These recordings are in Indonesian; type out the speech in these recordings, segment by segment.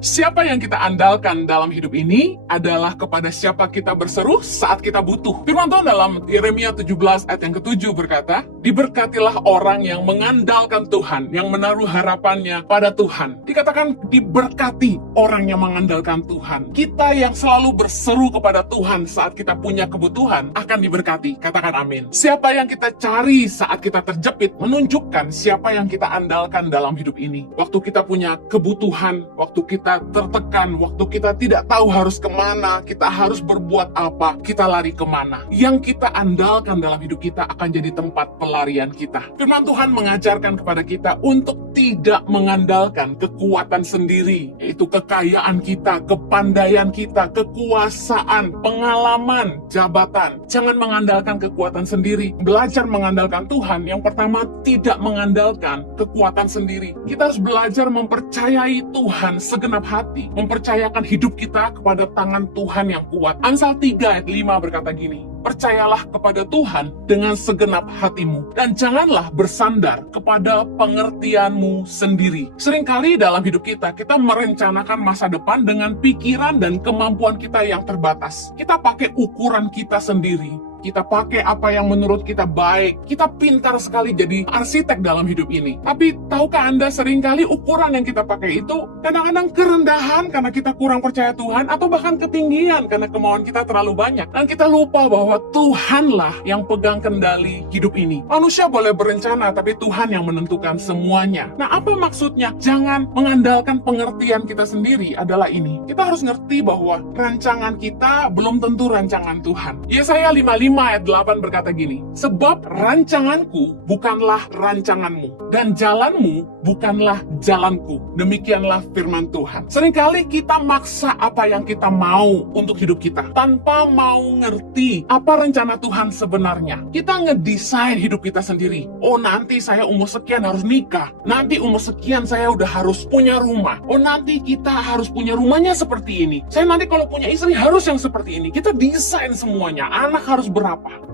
Siapa yang kita andalkan dalam hidup ini adalah kepada siapa kita berseru saat kita butuh. Firman Tuhan dalam Yeremia 17 ayat yang ke-7 berkata, diberkatilah orang yang mengandalkan Tuhan, yang menaruh harapannya pada Tuhan. Dikatakan diberkati orang yang mengandalkan Tuhan. Kita yang selalu berseru kepada Tuhan saat kita punya kebutuhan akan diberkati. Katakan amin. Siapa yang kita cari saat kita terjepit menunjukkan siapa yang kita andalkan dalam hidup ini. Waktu kita punya kebutuhan, waktu kita tertekan, waktu kita tidak tahu harus kemana, kita harus berbuat apa, kita lari kemana. Yang kita andalkan dalam hidup kita akan jadi tempat pelarian kita. Firman Tuhan mengajarkan kepada kita untuk tidak mengandalkan kekuatan sendiri, yaitu kekayaan kita, kepandaian kita, kekuasaan, pengalaman, jabatan. Jangan mengandalkan kekuatan sendiri. Belajar mengandalkan Tuhan, yang pertama tidak mengandalkan kekuatan sendiri. Kita harus belajar mempercayai Tuhan segenap hati, mempercayakan hidup kita kepada tangan Tuhan yang kuat. Amsal 3 ayat 5 berkata gini, percayalah kepada Tuhan dengan segenap hatimu, dan janganlah bersandar kepada pengertianmu sendiri. Seringkali dalam hidup kita merencanakan masa depan dengan pikiran dan kemampuan kita yang terbatas. Kita pakai ukuran kita sendiri. Kita pakai apa yang menurut kita baik. Kita pintar sekali jadi arsitek dalam hidup ini. Tapi tahukah Anda seringkali ukuran yang kita pakai itu kadang-kadang kerendahan karena kita kurang percaya Tuhan, atau bahkan ketinggian karena kemauan kita terlalu banyak. Dan kita lupa bahwa Tuhanlah yang pegang kendali hidup ini. Manusia boleh berencana, tapi Tuhan yang menentukan semuanya. Nah, apa maksudnya? Jangan mengandalkan pengertian kita sendiri adalah ini. Kita harus ngerti bahwa rancangan kita belum tentu rancangan Tuhan. Yesaya 55 ayat 8 berkata gini, sebab rancanganku bukanlah rancanganmu, dan jalanmu bukanlah jalanku. Demikianlah firman Tuhan. Seringkali kita maksa apa yang kita mau untuk hidup kita, tanpa mau ngerti apa rencana Tuhan sebenarnya. Kita ngedesain hidup kita sendiri. Oh, nanti saya umur sekian harus nikah. Nanti umur sekian saya udah harus punya rumah. Oh, nanti kita harus punya rumahnya seperti ini. Saya nanti kalau punya istri harus yang seperti ini. Kita desain semuanya. Anak harus berapa.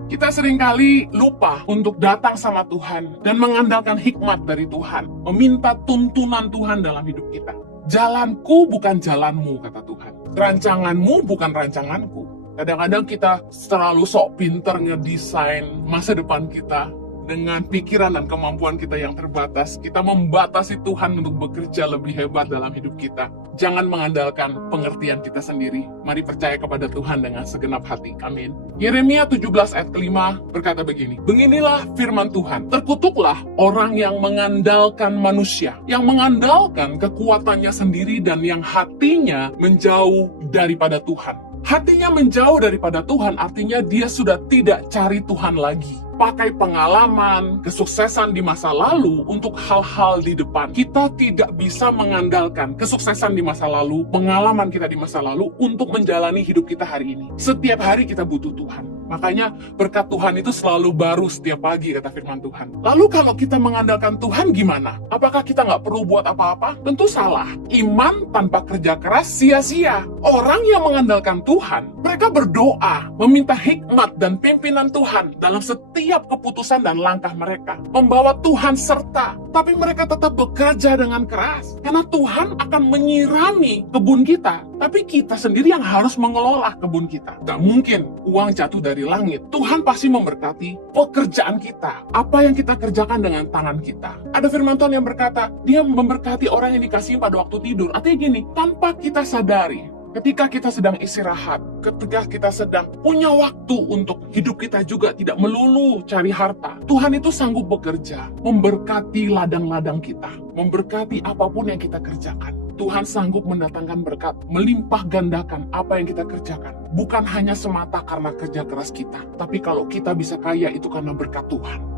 Kita seringkali lupa untuk datang sama Tuhan dan mengandalkan hikmat dari Tuhan, meminta tuntunan Tuhan dalam hidup kita. Jalanku bukan jalanmu, kata Tuhan. Rancanganmu bukan rancanganku. Kadang-kadang kita terlalu sok pinter ngedesain masa depan kita dengan pikiran dan kemampuan kita yang terbatas. Kita membatasi Tuhan untuk bekerja lebih hebat dalam hidup kita. Jangan mengandalkan pengertian kita sendiri. Mari percaya kepada Tuhan dengan segenap hati. Amin. Yeremia 17 ayat ke-5 berkata begini, beginilah firman Tuhan, terkutuklah orang yang mengandalkan manusia, yang mengandalkan kekuatannya sendiri dan yang hatinya menjauh daripada Tuhan. Hatinya menjauh daripada Tuhan artinya dia sudah tidak cari Tuhan lagi. Pakai pengalaman, kesuksesan di masa lalu untuk hal-hal di depan. Kita tidak bisa mengandalkan kesuksesan di masa lalu, pengalaman kita di masa lalu untuk menjalani hidup kita hari ini. Setiap hari kita butuh Tuhan. Makanya berkat Tuhan itu selalu baru setiap pagi, kata firman Tuhan. Lalu kalau kita mengandalkan Tuhan gimana? Apakah kita nggak perlu buat apa-apa? Tentu salah. Iman tanpa kerja keras sia-sia. Orang yang mengandalkan Tuhan, mereka berdoa, meminta hikmat dan pimpinan Tuhan dalam setiap keputusan dan langkah mereka. Membawa Tuhan serta, tapi mereka tetap bekerja dengan keras. Karena Tuhan akan menyirami kebun kita, tapi kita sendiri yang harus mengelola kebun kita. Gak mungkin uang jatuh dari langit. Tuhan pasti memberkati pekerjaan kita. Apa yang kita kerjakan dengan tangan kita. Ada firman Tuhan yang berkata, dia memberkati orang yang dikasihi pada waktu tidur. Artinya gini, tanpa kita sadari, ketika kita sedang istirahat, ketika kita sedang punya waktu untuk hidup kita juga tidak melulu cari harta, Tuhan itu sanggup bekerja, memberkati ladang-ladang kita, memberkati apapun yang kita kerjakan. Tuhan sanggup mendatangkan berkat, melimpah gandakan apa yang kita kerjakan. Bukan hanya semata karena kerja keras kita, tapi kalau kita bisa kaya itu karena berkat Tuhan.